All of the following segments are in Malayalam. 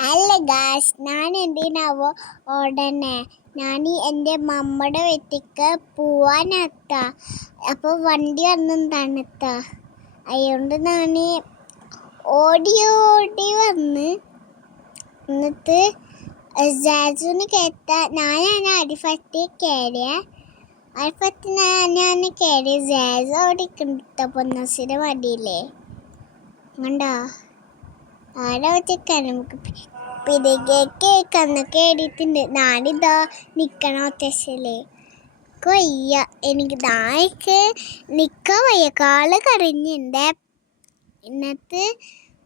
അല്ല ഗാസ് ഞാൻ എന്തിനാവോ ഉടനെ ഞാൻ എന്റെ മമ്മയുടെ വീട്ടിക്ക് പോവാനെത്ത. അപ്പോൾ വണ്ടി വന്നും തണുത്ത അതുകൊണ്ട് ഞാൻ ഓടി ഓടി വന്ന് എന്നിട്ട് ജാജുവിന് കേട്ട ഞാനാണ് അരിഫത്തി കയറിയ അരിഫത്തി ഞാൻ കയറി ജാജു അവിടെ കിട്ട പൊന്നസിന്റെ വണ്ടിയില്ലേ കണ്ടോ? ആരോ ചെക്കാൻ നമുക്ക് പിടികേക്ക് കണ്ണൊക്കെ എഴുതിയിട്ടുണ്ട് ഞാനിതാ നിൽക്കണ ഒത്തശ്ശല്ലേ കൊയ്യ എനിക്ക് നായ്ക്ക് നിക്കാൻ വയ്യ കാൽ കറിഞ്ഞിണ്ട് ഇന്നത്തെ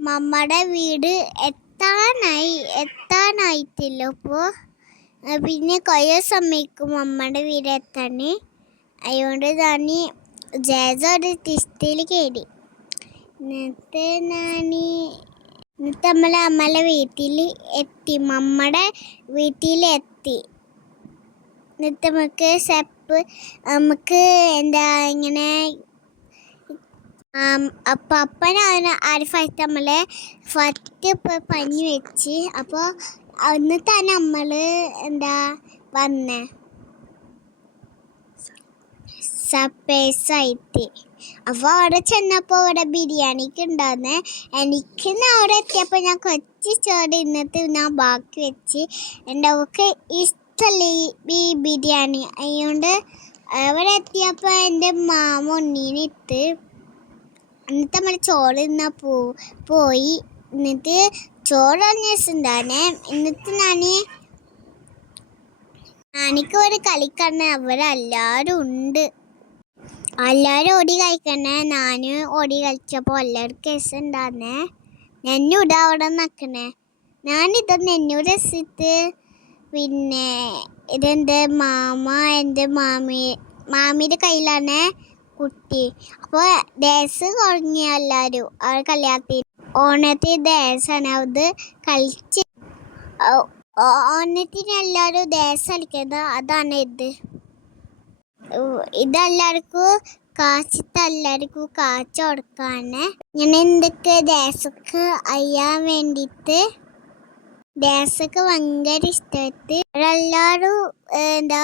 മമ്മയുടെ വീട് എത്താനായി എത്താനായിട്ടില്ല ഇപ്പോൾ പിന്നെ കൊയ്യ സമയക്കും മമ്മയുടെ വീട് എത്താൻ അതുകൊണ്ട് ഞാൻ ജേജ ഒരു തിസ്തിയിൽ കയറി എന്നിട്ട് ഞാൻ എന്നിട്ട് നമ്മൾ നമ്മളെ വീട്ടിൽ എത്തി. മമ്മയുടെ വീട്ടിലെത്തി എന്നിട്ട് നമുക്ക് സെപ്പ് നമുക്ക് എന്താ ഇങ്ങനെ അപ്പം അപ്പനാണ് ആരിഫായിട്ട് നമ്മളെ ഫസ്റ്റ് ഇപ്പോൾ പനി വെച്ച്. അപ്പോൾ എന്നിട്ടാണ് നമ്മൾ എന്താ വന്നേ? സർപ്രൈസായിട്ട് അപ്പോൾ അവിടെ ചെന്നപ്പോൾ അവിടെ ബിരിയാണിക്ക് ഉണ്ടാകുന്നത് എനിക്ക് അവിടെ എത്തിയപ്പോൾ ഞാൻ കൊച്ചു ചോറ് ഇന്നത്തെ ഞാൻ ബാക്കി വെച്ച്. എന്റെ അവൾക്ക് ഇഷ്ടമല്ല ഈ ബിരിയാണി? അതുകൊണ്ട് അവിടെ എത്തിയപ്പോൾ എന്റെ മാമ ഉണ്ണീനിട്ട് എന്നിട്ട് നമ്മൾ ചോറ് തിന്നാ പോ പോയി. എന്നിട്ട് ചോറ് അന്വേഷിച്ചിട്ടുണ്ടാണേ എന്നിട്ട് ഞാൻ ഞാനിക്ക് ഒരു കളിക്കണ അവരെല്ലാവരും ഉണ്ട്. എല്ലാവരും ഓടി കളിക്കണേ. ഞാൻ ഓടി കളിച്ചപ്പോൾ എല്ലാവർക്കും കേസ് ഉണ്ടാകുന്നേ നെന്നൂടെ അവിടെ നിൽക്കണേ ഞാനിത് നെന്നൂടെ രസിത്ത്. പിന്നെ ഇതെന്റെ മാമ എന്റെ മാമി മാമിയുടെ കയ്യിലാണ് കുട്ടി. അപ്പോൾ ദേശ കുറഞ്ഞ എല്ലാവരും അവർ കല്യാണത്തിൽ ഓണത്തിൽ ദേശാണ് അത് കളിച്ച്. ഓണത്തിന് എല്ലാവരും ദേശം കളിക്കുന്നത് അതാണ് ഇത്. ഇതെല്ലാവർക്കും കാച്ചിട്ട് എല്ലാവർക്കും കാച്ച കൊടുക്കാണ്. ഞാൻ എന്തൊക്കെ ദേശക്ക് അയ്യാൻ വേണ്ടിയിട്ട്? ദേശക്ക് ഭയങ്കര ഇഷ്ടമായിട്ട്. എല്ലാവരും എന്താ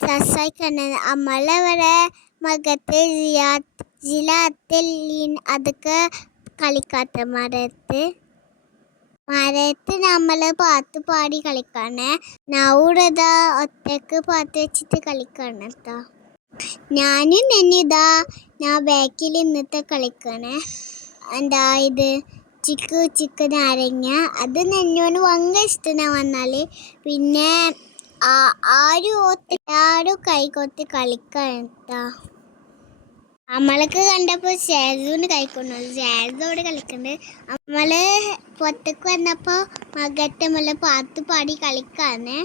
സഹായിക്കണം. വരെ ജിയാ ജിലാത്തിൽ അതൊക്കെ കളിക്കാത്ത മരത്ത് നമ്മൾ പാത്ത് പാടി കളിക്കാണ്. നൗറത ഒറ്റയ്ക്ക് പാത്ത് വെച്ചിട്ട് കളിക്കാണ് കേട്ടോ ഞാനും നെന്നിതാ ഞാൻ ബാക്കിൽ ഇന്നത്തെ കളിക്കാണ്. എന്താ ഇത്? ചിക്ക് ചിക്ക് നാരങ്ങ. അത് നെന്നോന് ഭയങ്കര ഇഷ്ടമാണ് വന്നാൽ പിന്നെ ആരും ഒത്തിരി ആരും കൈകൊത്ത് കളിക്കണം കേട്ടോ നമ്മളൊക്കെ കണ്ടപ്പോൾ ഷാസുവിന് കഴിക്കുന്നു ഷാസു അവിടെ കളിക്കുന്നുണ്ട് അമ്മൾ പുറത്തേക്ക് വന്നപ്പോൾ മകത്തെ പാത്ത് പാടി കളിക്കാന്ന്.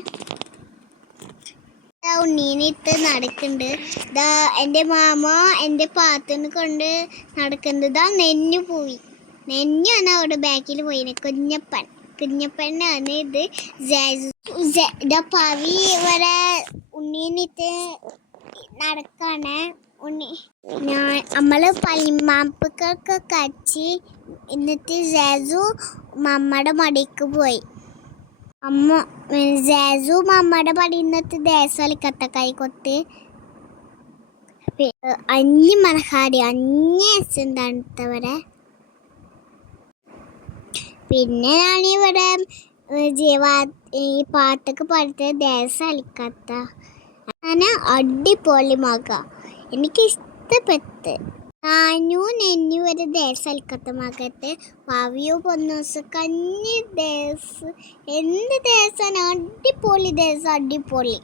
ഉണ്ണീനിട്ട് നടക്കുന്നുണ്ട് ഇതാ എന്റെ മാമ എന്റെ പാത്തിന് കൊണ്ട് നടക്കുന്നത് ഇതാ നെഞ്ഞു പോയി. നെഞ്ഞു ആണ് അവിടെ ബാക്കിൽ പോയിന്. കുഞ്ഞപ്പൻ. കുഞ്ഞപ്പനാണ് ഇത് ഇതാ പവി വരെ ഉണ്ണീനിട്ട് നടക്കാണ്. ഉണ്ണി. ഞാൻ നമ്മൾ പലിമാപ്പൊക്കെ കച്ചി എന്നിട്ട് ജേസു മമ്മയുടെ മടിക്ക് പോയി. അമ്മ ജേസു മമ്മയുടെ പടി ഇന്നത്തെ ദേശം കൈ കൊത്ത്. അഞ്ഞ് മനഹാടി അഞ്ഞ് എന്താണ് പിന്നെ ഞാനിവിടെ ജീവാ ഈ പാട്ടൊക്കെ പാടിട്ട് ദേശം അലിക്കത്ത. അങ്ങനെ അടിപൊളി മക. എനിക്ക് ഇഷ്ടപ്പെട്ട് താനു നെന്നു ഒരു ദേശൽക്കത്തമാകത്ത് വാവിയോ പൊന്നോസ് കഞ്ഞി ദേശ്. എന്ത് ദേശം? അടിപൊളി ദേശം അടിപൊളി.